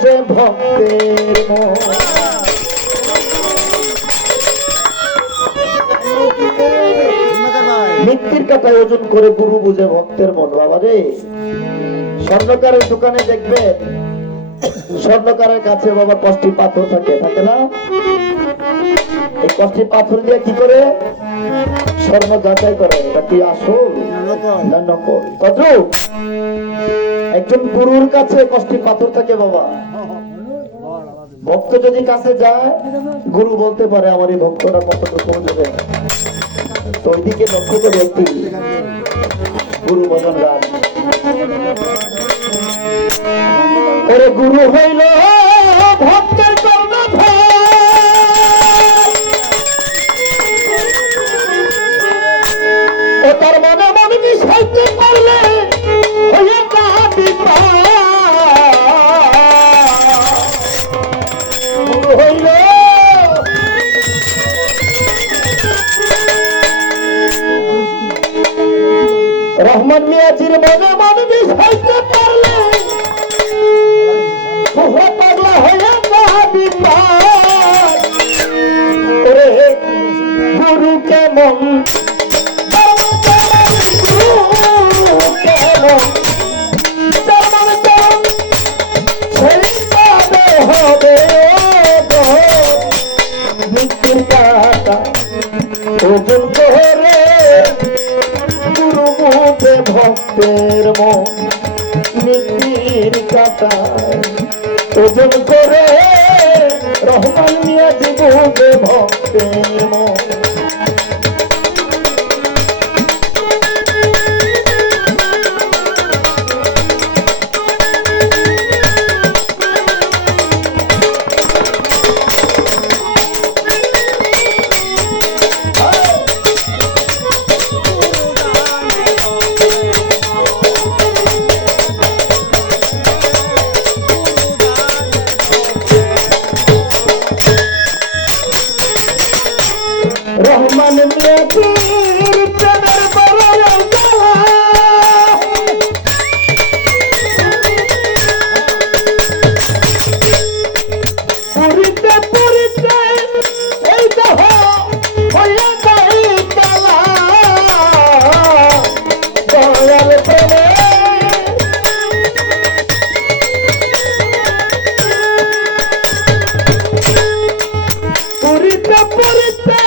বুঝে ভক্তের মন। মৃত্যুর কাটায় ওজন করে গুরু বুঝে ভক্তের মন। বাবা রে, স্বর্ণকারের দোকানে দেখবে স্বর্ণকারের কাছে বাবা কষ্টি পাথর থাকে, থাকে না? এই কষ্টি পাথর দিয়ে কি করে স্বর্ণ যাচাই করে, এটা কি আসল না নকল? কত একজন গুরুর কাছে কষ্টি পাথর থাকে বাবা। ভক্ত যদি কাছে যায়, গুরু বলতে পারে আমার এই ভক্তরা কতটুকু যাবে। তো ওইদিকে লক্ষ্য করে একটি গুরু ভজন গান। ওরে গুরু হইল ভক্তের কর্ণধার, ও তার মনে মনে মিশাইতে পারলে হয়ে যাবি পার। গুরু হইল রহমান মিয়াজির মনে মনে মিশাইতে পারলে পাগলা হয়ে যাবি পার। ওরে গুরু কেমন ওজন করে গুরু বুঝে ভক্তের মন। নীতির কাটায় ওজন করে রহমান মিয়াজি বুঝে ভক্তের মন। রহমান মিয়াজির প্রেমের বড় জ্বালা, পুরিতে পুরিতে এই দেহ হইয়া যায় কালা। দয়াল প্রেমে পুরিতে পুরিতে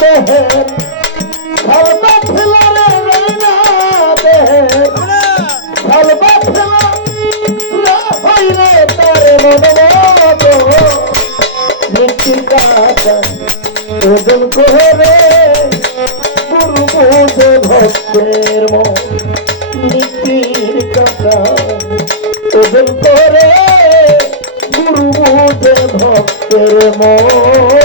দেহের সালবা ফেলা রে রইনা দেহের সালবা ফেলা না হইলে তার মনোমত। মৃত্যুর কাটা ওজন করে গুরু বুঝে ভক্তের মন। মৃত্যুর কাটা ওজন করে গুরু বুঝে ভক্তের মন।